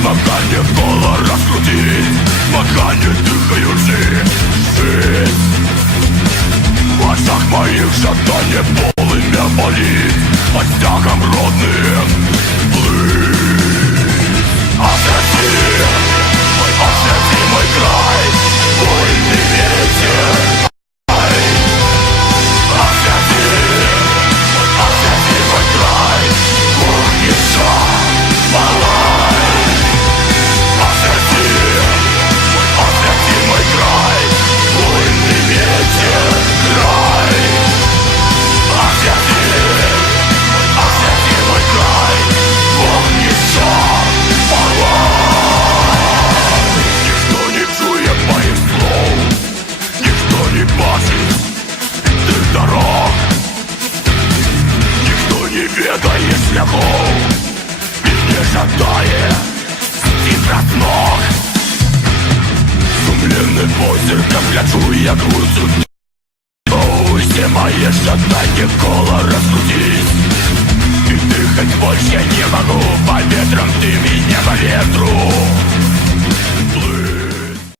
Смока не коло раскрутить, пока не дыхаю жизнь. В глазах моих жадание полымя болит, под стягом родным плыть. Освети мой край, вольный ветер. Освети мой край, горница, полай. Освети мой край, вольный ветер, край. Освети мой край, горница, полай. Никто не чует моих слов, никто не бачит их дорог, никто не ведает шляхов и не жадает стихать ног. Сумленным озерком гляжу я грудью. Все мои жадания коло раскрутить, и дыхать больше не могу. По ветрам ты меня по ветру.